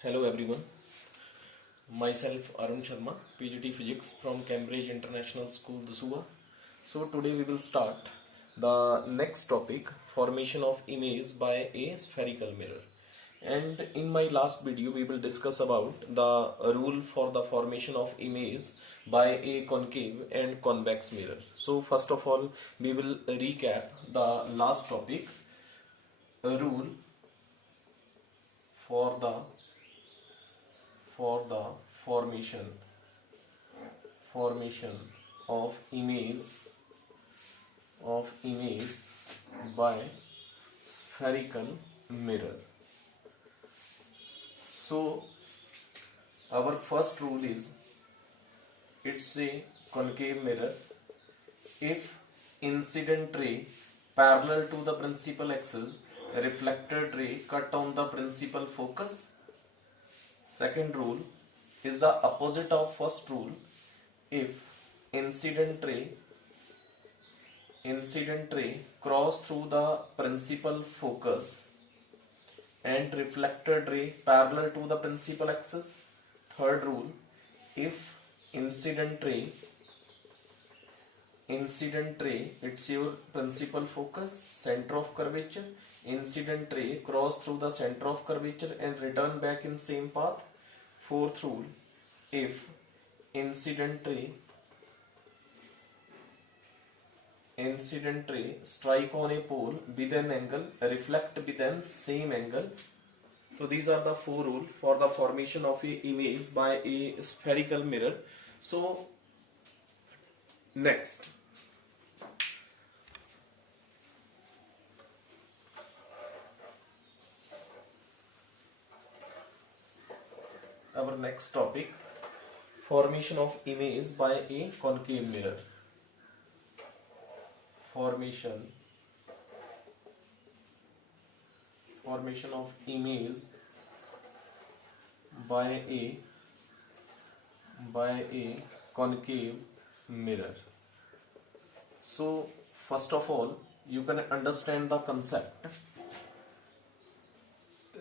Hello everyone, myself Arun Sharma, PGT Physics from Cambridge International School, Dusua. So today we will start the next topic, formation of image by a spherical mirror. And in my last video we will discuss about the rule for the formation of image by a concave and convex mirror. So first of all we will recap the last topic, a rule for the formation of image by spherical mirror. So our first rule is, it's a concave mirror if incident ray parallel to the principal axis, reflected ray cut on the principal focus. Second rule is the opposite of first rule. If incident ray cross through the principal focus and reflected ray parallel to the principal axis. Third rule, if incident ray, it's your principal focus, center of curvature, incident ray cross through the center of curvature and return back in same path. Fourth rule, if incident ray strike on a pole with an angle, reflect with an same angle. So these are the four rules for the formation of a image by a spherical mirror. So next, our next topic, formation of image by a concave mirror. Formation of image by a concave mirror. So first of all you can understand the concept.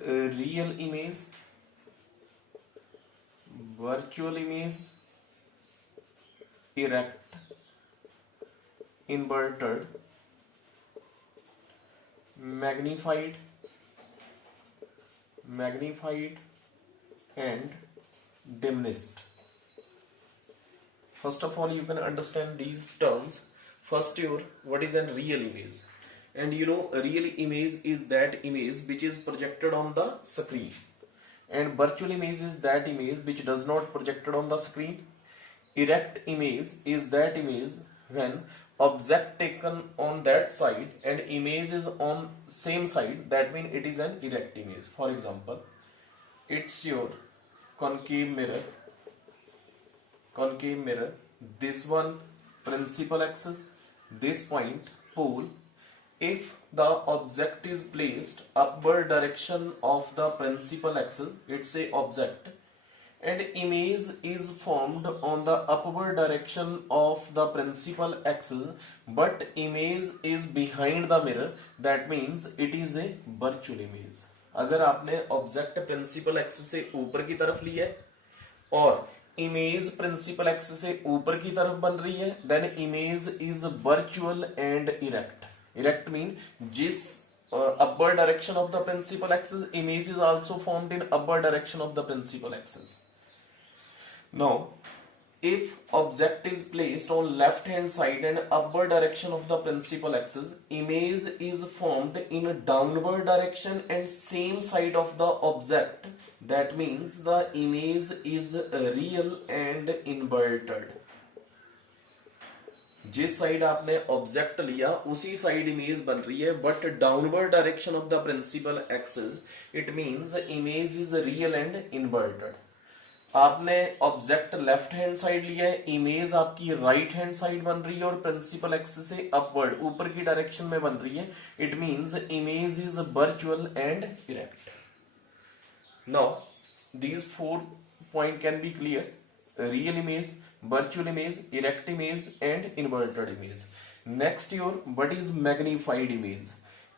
Real image, virtual image, erect, inverted, magnified and diminished. First of all you can understand these terms. First, what is a real image? And a real image is that image which is projected on the screen, and virtual image is that image which does not projected on the screen. Erect image is that image when object taken on that side and image is on same side, that means it is an erect image. For example, it's your concave mirror, this one principal axis, this point pole. If the object is placed upward direction of the principal axis, it's a object, and image is formed on the upward direction of the principal axis, but image is behind the mirror, that means it is a virtual image. अगर आपने object principal axis से ऊपर की तरफ लिया है और image principal axis से ऊपर की तरफ बन रही है, then image is virtual and erect. Erect mean जिस upward direction of the principal axis, image is also formed in upward direction of the principal axis. Now, if object is placed on left hand side and upward direction of the principal axis, image is formed in a downward direction and same side of the object. That means the image is real and inverted. जिस side आपने object लिया उसी side image बन रही है, but downward direction of the principal axis, it means image is real and inverted. आपने object left hand side लिया है, इमेज आपकी राइट हैंड साइड बन रही है और प्रिंसिपल एक्सिस से अपवर्ड ऊपर की डायरेक्शन में बन रही है, it means image is virtual and erect. Now these 4 point can be clear. Real image, virtual image, erect image and inverted image. Next, what is magnified image?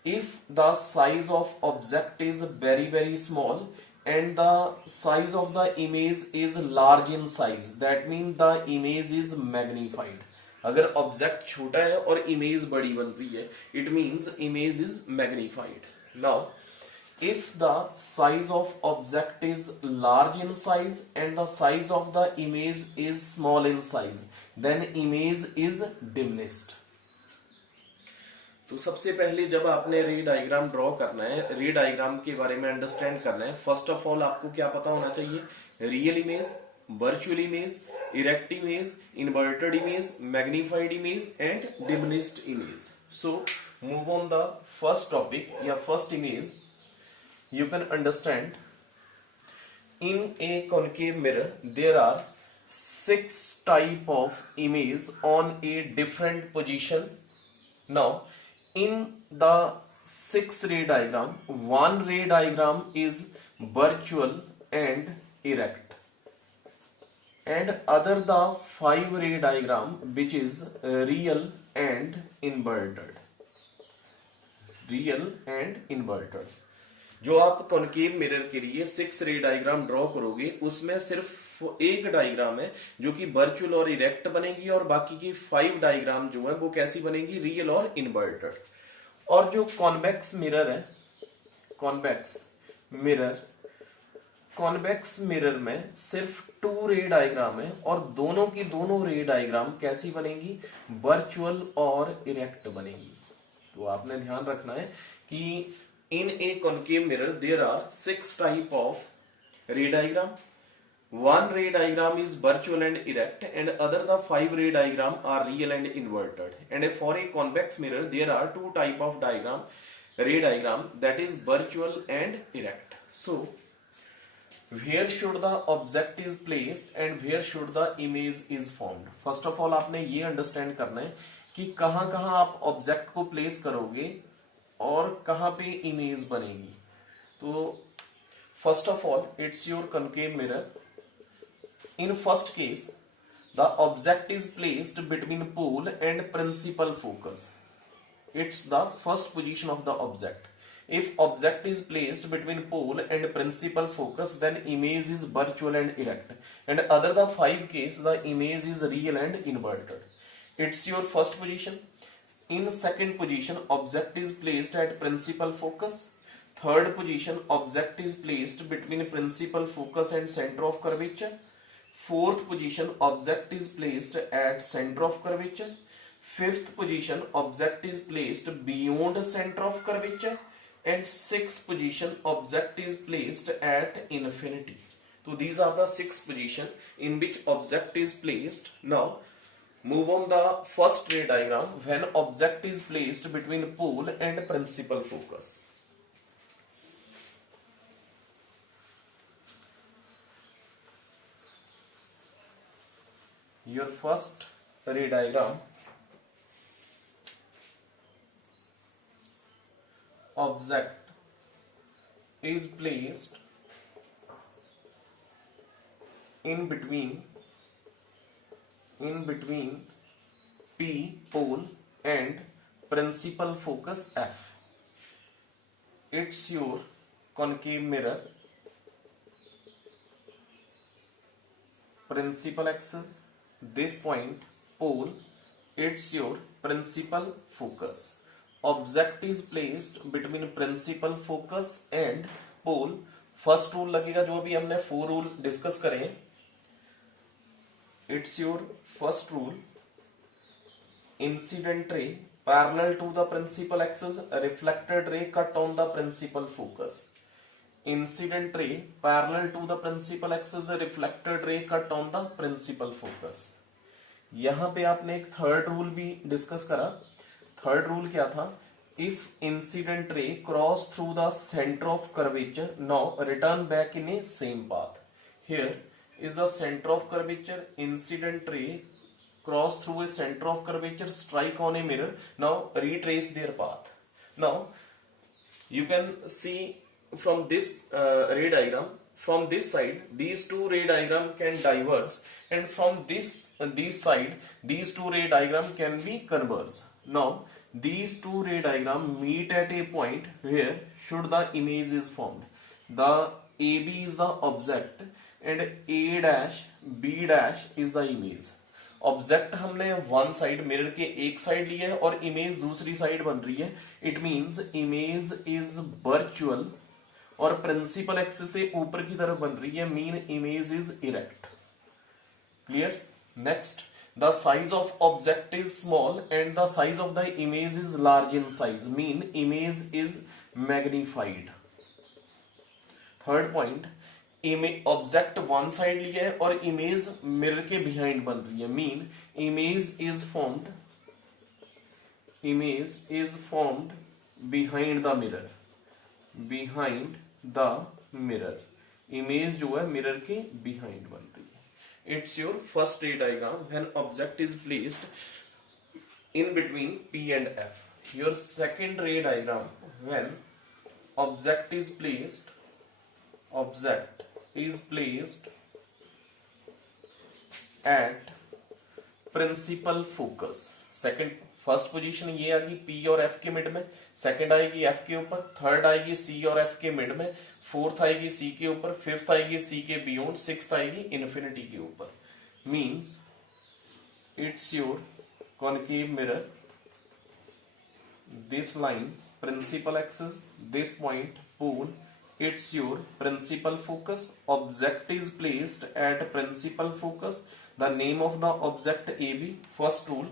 If the size of object is very small, and the size of the image is large in size, that means the image is magnified. अगर object छोटा है और image बड़ी बन रही है, it means image is magnified. Now if the size of object is large in size and the size of the image is small in size, then image is diminished. तो सबसे पहले जब आपने रे डायग्राम ड्रॉ करना है, रे diagram के बारे में अंडरस्टैंड करना है, फर्स्ट ऑफ ऑल आपको क्या पता होना चाहिए? Real image, virtual image, erect image, inverted image, magnified image and diminished image. So move on the first topic या first image. You can understand in a concave mirror there are 6 type of image on a different position. Now in the 6 ray diagram, one ray diagram is virtual and erect, and other the 5 ray diagram which is real and inverted. Real and inverted. जो आप concave mirror के लिए 6 ray diagram draw करोगे उसमें सिर्फ एक diagram है जो कि वर्चुअल और इरेक्ट बनेगी, और बाकी की 5 डायग्राम जो है वो कैसी बनेगी? रियल और इन्वर्टेड. और जो कॉन्वेक्स मिरर है, कॉन्वेक्स मिरर में सिर्फ 2 रे डायग्राम है, और दोनों की दोनों रे डायग्राम कैसी बनेगी? वर्चुअल और इरेक्ट बनेगी. तो आपने ध्यान रखना है कि in a concave mirror there are 6 type of ray diagram. One ray diagram is virtual and erect, and other the 5 ray diagram are real and inverted. And for a convex mirror there are 2 type of ray diagram, that is virtual and erect. So where should the object is placed and where should the image is formed? First of all आपने ये understand करना है कि कहाँ कहाँ आप object को place करोगे और कहां पे इमेज बनेगी. तो first of all it's your concave mirror. In first case the object is placed between pole and principal focus. It's the first position of the object. If object is placed between pole and principal focus then image is virtual and erect, and other the 5 case the image is real and inverted. It's your first position. In second position, object is placed at principal focus. Third position, object is placed between principal focus and center of curvature. Fourth position, object is placed at center of curvature. Fifth position, object is placed beyond center of curvature. And sixth position, object is placed at infinity. So these are the 6 positions in which object is placed. Now move on the first ray diagram when object is placed between pole and principal focus. Your first ray diagram, object is placed in between P pole and principal focus F. It's your concave mirror. Principal axis, this point pole, it's your principal focus. Object is placed between principal focus and pole. First rule लगेगा जो अभी हमने 4 rule discuss करे हैं. It's your first rule. Incident ray parallel to the principal axis, reflected ray cut on the principal focus. Incident ray parallel to the principal axis, reflected ray cut on the principal focus. यहां पे आपने एक third rule भी discuss करा. Third rule क्या था? If incident ray cross through the center of curvature, now return back in a same path. Here is the center of curvature. Incident ray cross through a center of curvature, strike on a mirror. Now retrace their path. Now you can see from this ray diagram, from this side these 2 ray diagram can diverge, and from this side these 2 ray diagram can be converge. Now these 2 ray diagram meet at a point where should the image is formed. The AB is the object and A dash B dash is the image. Object हमने one side mirror के एक side लिया है और image दूसरी side बन रही है. It means image is virtual और प्रिंसिपल एक्सिस से ऊपर की तरफ बन रही है, mean image is erect. Clear. Next, the size of object is small and the size of the image is large in size, mean image is magnified. Third point, object one side लिया है और image mirror के behind बन रही है, mean image is formed behind the mirror. Behind the mirror, image जो है mirror के बिहाइंड बन रही है. It's your first ray diagram when object is placed in between P and F. Your second ray diagram when object is placed at principal focus. Second, first position ये आएगी P और F के mid में, second आएगी F के ऊपर, third आएगी C और F के मिड में, फोर्थ आएगी C के ऊपर, फिफ्थ आएगी C के बियॉन्ड, सिक्स्थ आएगी इन्फिनिटी के ऊपर. Means it's your concave mirror, this line principal axis, this point pole, it's your principal focus. Object is placed at principal focus. The name of the object AB. First rule,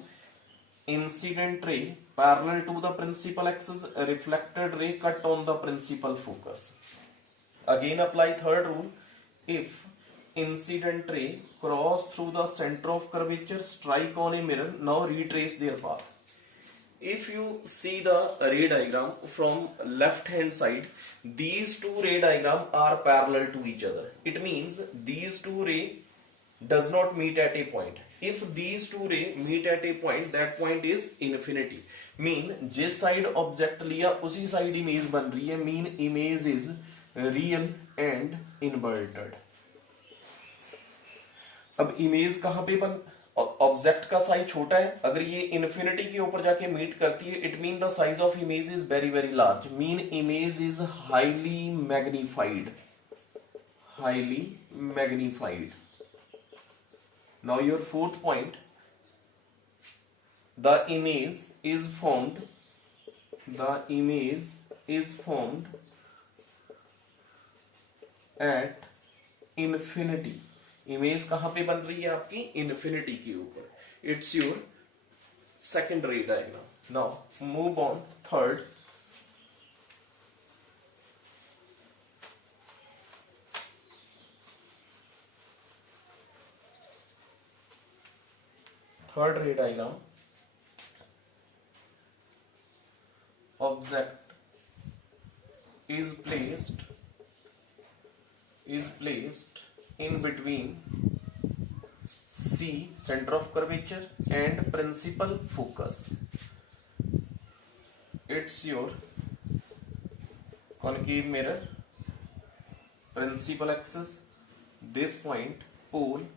incident ray parallel to the principal axis, reflected ray cut on the principal focus. Again apply third rule, if incident ray cross through the center of curvature, strike on a mirror, now retrace their path. If you see the ray diagram from left hand side, these two ray diagram are parallel to each other. It means these two ray does not meet at a point. If these two ray meet at a point, that point is infinity. Mean जिस side object लिया उसी side image बन रही है, mean image is real and inverted. अब image कहां पे बन, ऑब्जेक्ट का साइज छोटा है, अगर ये इन्फिनिटी के ऊपर जाके मीट करती है, it mean the size of image is very very large, mean image is highly magnified. Now your fourth point, the image is formed at infinity. Image कहां पे बन रही है आपकी, इन्फिनिटी के ऊपर. इट्स योर सेकेंड रे diagram. Now move on third. Third रे diagram, object is placed in between C, center of curvature, and principal focus. It's your concave mirror, principal axis, this point pole,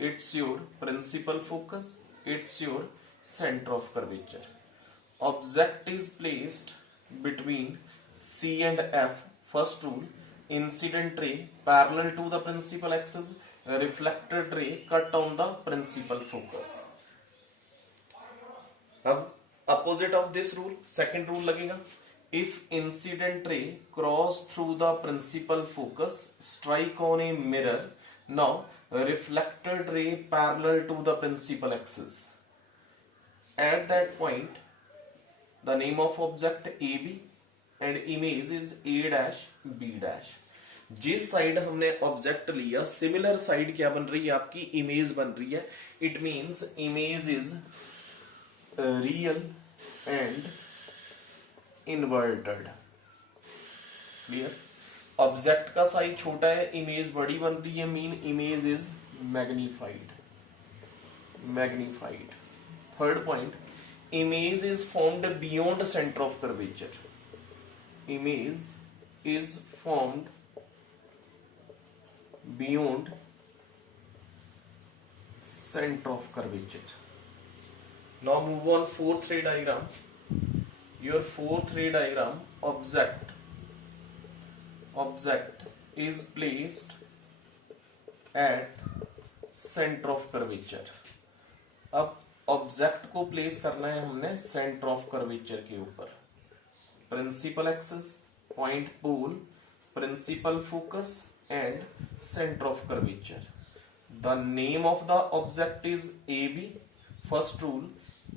it's your principal focus, it's your center of curvature. Object is placed between C and F. First rule, incident ray parallel to the principal axis, reflected ray cut on the principal focus. अब opposite of this rule, second rule लगेगा, if incident ray cross through the principal focus, strike on a mirror, now reflected ray parallel to the principal axis. At that point, the name of object AB and image is A dash B dash. जिस side हमने object लिया, similar side क्या बन रही है आपकी, image बन रही है. It means image is real and inverted. Clear. Object का साइज छोटा है, इमेज बड़ी बन रही है, mean image is magnified. Third point, image is formed beyond centre of curvature. Image is formed beyond center of curvature. Now move on fourth ray diagram. Your fourth ray diagram, object is placed at center of curvature। अब object को place करना है हमने centre of curvature के ऊपर। Principal axis, point pole, principal focus and centre of curvature. The name of the object is A B. First rule,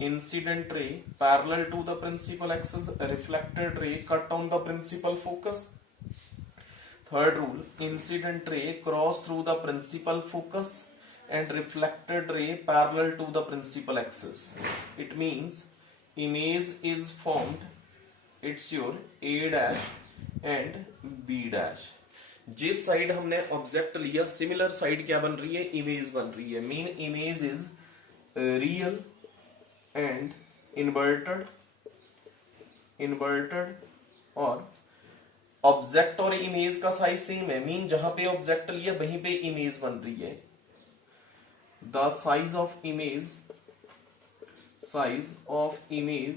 incident ray parallel to the principal axis, reflected ray cut on the principal focus। Third rule, incident ray cross through the principal focus and reflected ray parallel to the principal axis। It means image is formed, it's your A dash and B dash। जिस side हमने object लिया similar side क्या बन रही है, image बन रही है। Mean image is real and inverted और ऑब्जेक्ट और इमेज का साइज सेम है। मीन जहां पे ऑब्जेक्ट लिया वहीं पे इमेज बन रही है। The size of image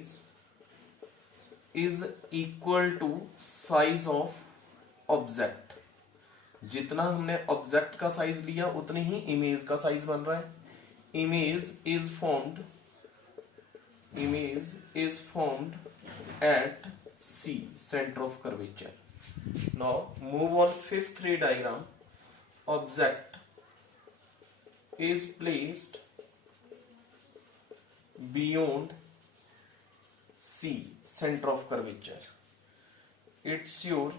is equal to size of object. जितना हमने ऑब्जेक्ट का साइज लिया उतनी ही इमेज का साइज बन रहा है। Image is formed at C, center of curvature। Now move on fifth ray diagram। Object is placed beyond C, center of curvature। It's your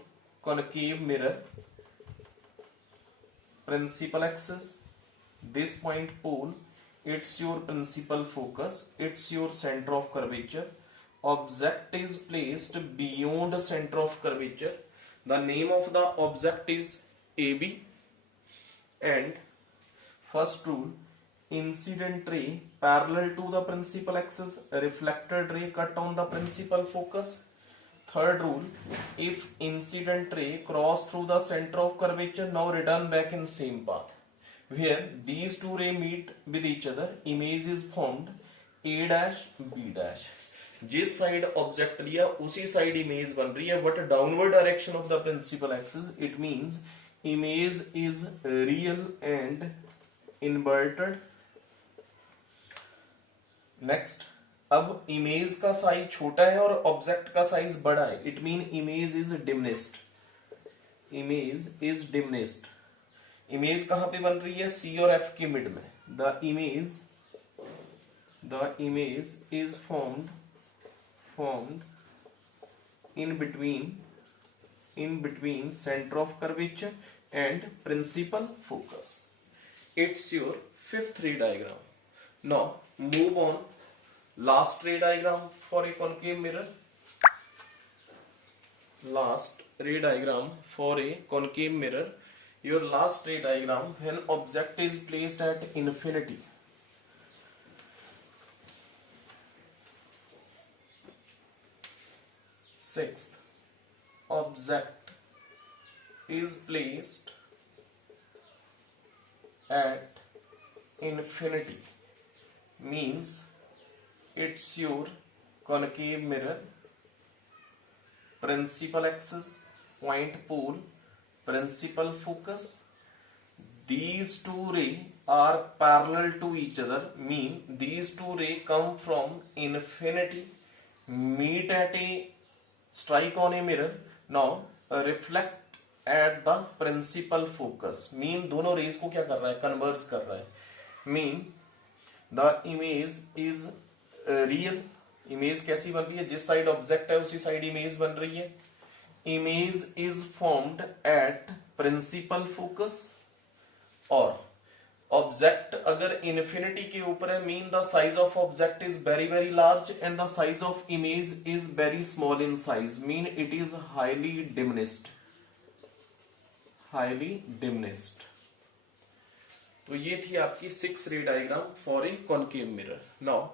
concave mirror, principal axis, this point pole, it's your principal focus, it's your center of curvature। Object is placed beyond center of curvature। The name of the object is AB। And first rule, incident ray parallel to the principal axis, reflected ray cut on the principal focus। Third rule, if incident ray cross through the center of curvature, now return back in same path। Where these two rays meet with each other, image is formed A dash B dash। जिस side object लिया उसी side image बन रही है, but downward direction of the principal axis. It means image is real and inverted. Next, अब image का size छोटा है और ऑब्जेक्ट का साइज बड़ा है। It mean image is diminished. Image कहां पे बन रही है, सी और एफ के मिड में। The image is formed in between center of curvature and principal focus। It's your fifth ray diagram। Now move on last ray diagram for a concave mirror। Last ray diagram for a concave mirror। Your last ray diagram when object is placed at infinity। Sixth, object is placed at infinity means it's your concave mirror, principal axis, point pole, principal focus। These two rays are parallel to each other, mean these two rays come from infinity, meet at a strike on a mirror, now reflect at the principal focus। mean दोनों raise को क्या कर रहा है, converge कर रहा है। mean the image is real। Image कैसी बन रही है, जिस साइड ऑब्जेक्ट है उसी साइड इमेज बन रही है। Image is formed at principal focus. और ऑब्जेक्ट अगर इन्फिनिटी के ऊपर है, mean the size of object is very very large and the size of image is very small in size, mean it is highly diminished. तो ये थी आपकी 6 ray diagram for a concave mirror. Now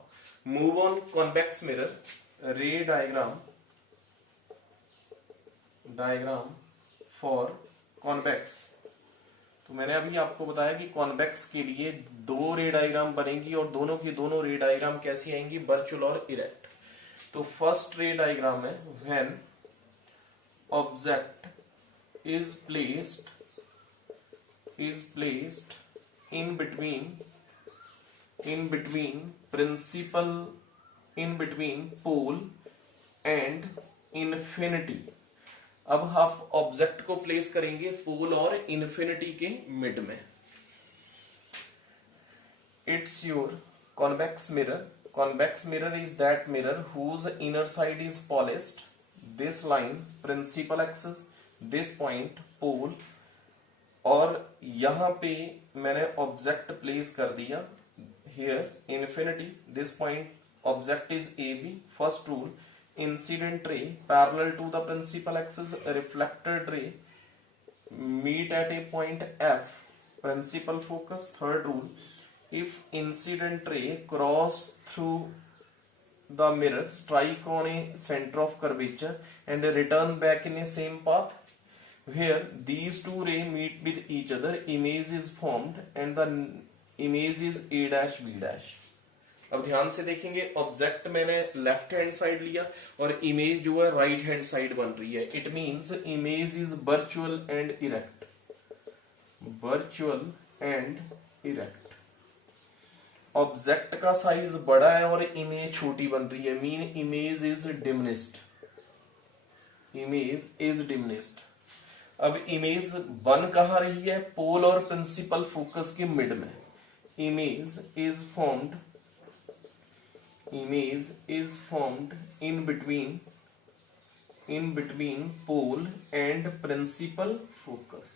move on convex mirror. Ray diagram for convex. तो मैंने अभी आपको बताया कि कॉन्वेक्स के लिए 2 रे डायग्राम बनेगी और दोनों की दोनों रे डायग्राम कैसी आएंगी, वर्चुअल और इरेक्ट। तो फर्स्ट रे डायग्राम है when object is placed is placed in between principal, in between pole and infinity. अब आप ऑब्जेक्ट को प्लेस करेंगे पोल और इन्फिनिटी के मिड में. It's your convex mirror. Convex mirror is that mirror whose inner side is polished. This line principal axis, this point pole, और यहां पे मैंने ऑब्जेक्ट प्लेस कर दिया. Here infinity, this point object is AB. First rule, incident ray parallel to the principal axis, reflected ray meet at a point F, principal focus. Third rule, if incident ray cross through the mirror, strike on a center of curvature and return back in a same path. Where these two rays meet with each other, image is formed and the image is A dash B dash. अब ध्यान से देखेंगे, object मैंने left hand side लिया और image जो है right hand side बन रही है. It means image is virtual and erect. Virtual and erect. Object का साइज बड़ा है और इमेज छोटी बन रही है. Mean image is diminished. Image is diminished. अब इमेज बन कहां रही है? पोल और प्रिंसिपल फोकस के मिड में. Image is formed in between pole and principal focus.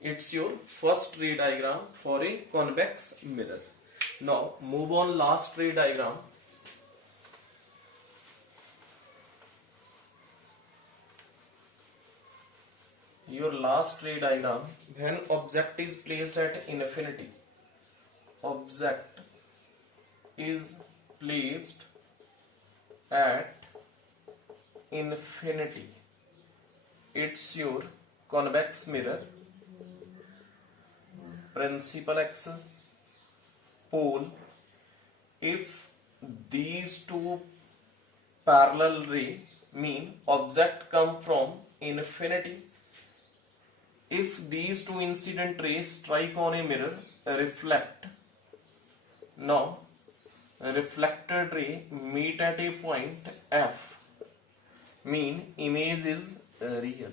It's your first ray diagram for a convex mirror. Now move on last ray diagram. Your last ray diagram, when object is placed at infinity. Object is placed at infinity. It's your convex mirror, principal axis, pole. If these two parallel ray mean object come from infinity. If these two incident rays strike on a mirror, reflect. Now reflected ray meet at a point F, mean image is real.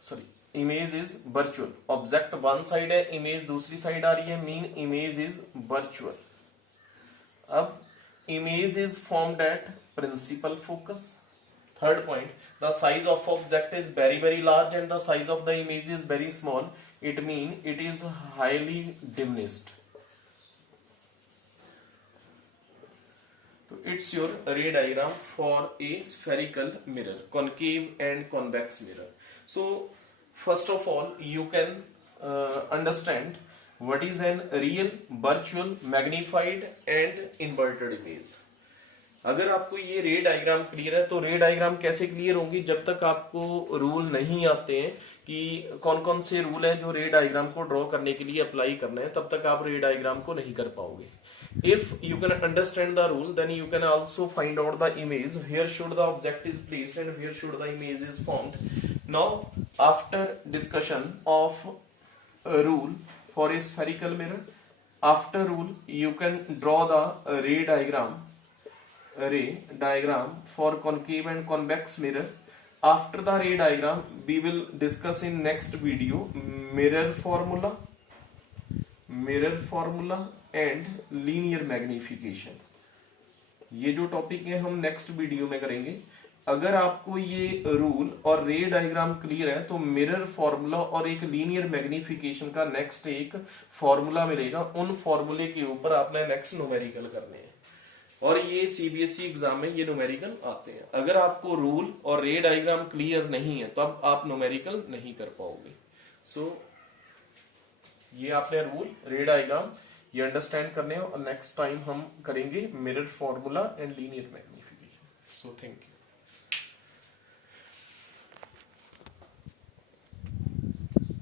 Sorry, image is virtual. Object one side है, image दूसरी side आ रही है. Mean image is virtual. अब image is formed at principal focus. Third point, the size of object is very very large and the size of the image is very small. It mean it is highly diminished. So it's your ray diagram for a spherical mirror, concave and convex mirror. So first of all, you can understand what is an real, virtual, magnified and inverted image. अगर आपको ये रे diagram clear है तो रे diagram कैसे clear होंगी? जब तक आपको रूल नहीं आते हैं कि कौन कौन से रूल हैं जो रे डायग्राम को ड्रॉ करने के लिए अप्लाई करना है, तब तक आप रे डायग्राम को नहीं कर पाओगे. If you can understand the rule, then you can also find out the image. Where should the object is placed and where should the image is formed. Now, after discussion of a rule for a spherical mirror, after rule you can draw the ray diagram for concave and convex mirror. After the ray diagram, we will discuss in next video mirror formula and linear magnification. ये जो topic है हम next video में करेंगे. अगर आपको ये rule और रे डायग्राम क्लियर है तो मिरर फॉर्मूला और एक लीनियर मैग्निफिकेशन का नेक्स्ट एक फॉर्मूला मिलेगा. उन फॉर्मूले के ऊपर आपने नेक्स्ट न्यूमेरिकल करने हैं और ये सीबीएसई एग्जाम में ये न्यूमेरिकल आते हैं. अगर आपको रूल और रे डायग्राम क्लियर नहीं है तो अब आप न्यूमेरिकल नहीं कर पाओगे. सो ये आपने रूल रे डायग्राम ये अंडरस्टैंड करने हैं और नेक्स्ट टाइम हम करेंगे mirror formula and linear magnification. So thank you.